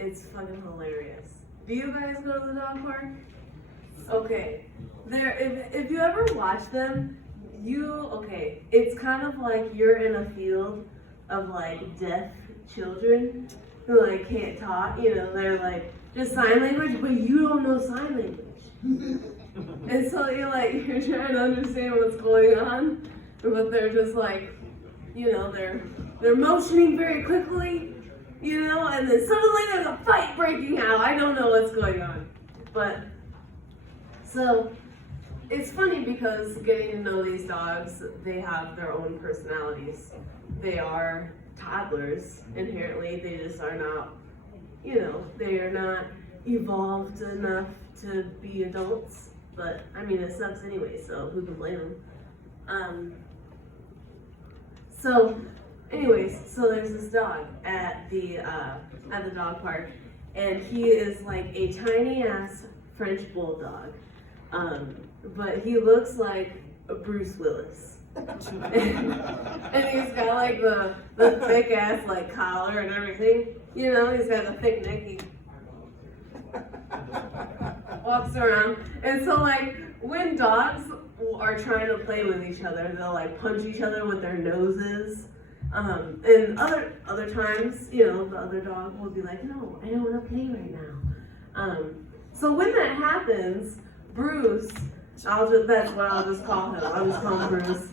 It's fucking hilarious. Do you guys go to the dog park? Okay. If you ever watch them, it's kind of like you're in a field of like deaf children who like can't talk, they're like just sign language, but you don't know sign language. And so you're trying to understand what's going on, but they're just like, they're motioning very quickly, and then suddenly there's a fight breaking out. I don't know what's going on. But, so, it's funny because getting to know these dogs, they have their own personalities. They are toddlers, inherently. They just are not, they are not evolved enough to be adults. But, I mean, it sucks anyway, so who can blame them? So there's this dog at the dog park, and he is like a tiny ass French bulldog, but he looks like a Bruce Willis, and he's got like the thick ass like collar and everything, he's got a thick neck. He walks around, and so like when dogs are trying to play with each other, they'll like punch each other with their noses. And other times, the other dog will be like, no, I don't want to play right now. So when that happens, Bruce, that's what I'll just call him. I'll just call him Bruce.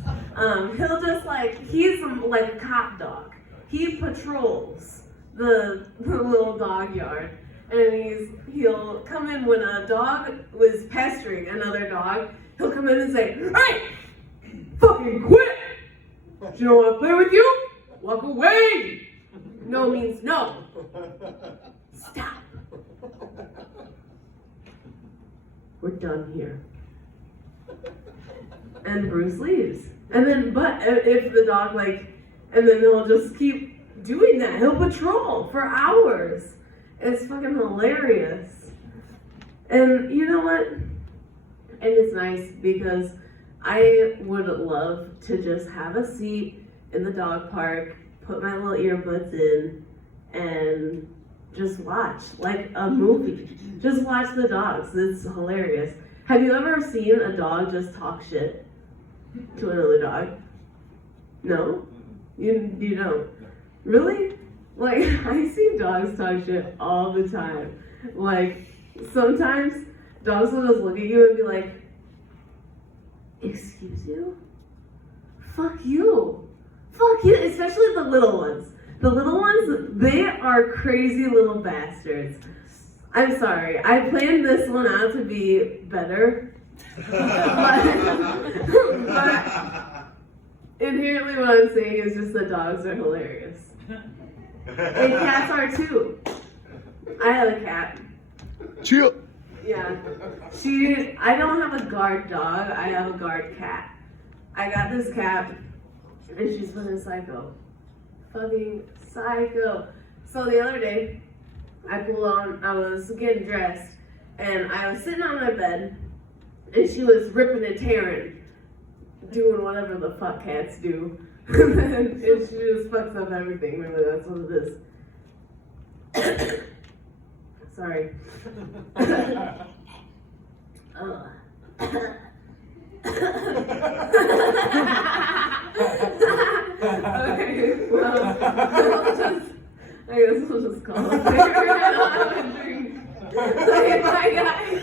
He'll just he's like a cop dog. He patrols the little dog yard. And he'll come in when a dog was pestering another dog. He'll come in and say, "Hey, fucking quit! You don't want to play with you? Walk away!" No means no. Stop. We're done here. And Bruce leaves. And then, but if the dog and then he'll just keep doing that. He'll patrol for hours. It's fucking hilarious. And you know what? And it's nice because I would love to just have a seat in the dog park, put my little earbuds in, and just watch, like a movie. Just watch the dogs. It's hilarious. Have you ever seen a dog just talk shit to another dog? No? You don't? Really? Like, I see dogs talk shit all the time. Like, sometimes dogs will just look at you and be like, "Excuse you? Fuck you. Fuck you." Especially the little ones. The little ones, they are crazy little bastards. I'm sorry. I planned this one out to be better. but inherently what I'm saying is just that dogs are hilarious. And cats are too. I have a cat. Chill. Yeah. I don't have a guard dog, I have a guard cat. I got this cat, and she's fucking psycho. Fucking psycho. So the other day, I was getting dressed, and I was sitting on my bed, and she was ripping and tearing, doing whatever the fuck cats do. And she just fucks up everything, really, that's what it is. Sorry. Okay, well, I guess we'll just call it there. I don't have a drink. Okay, bye guys.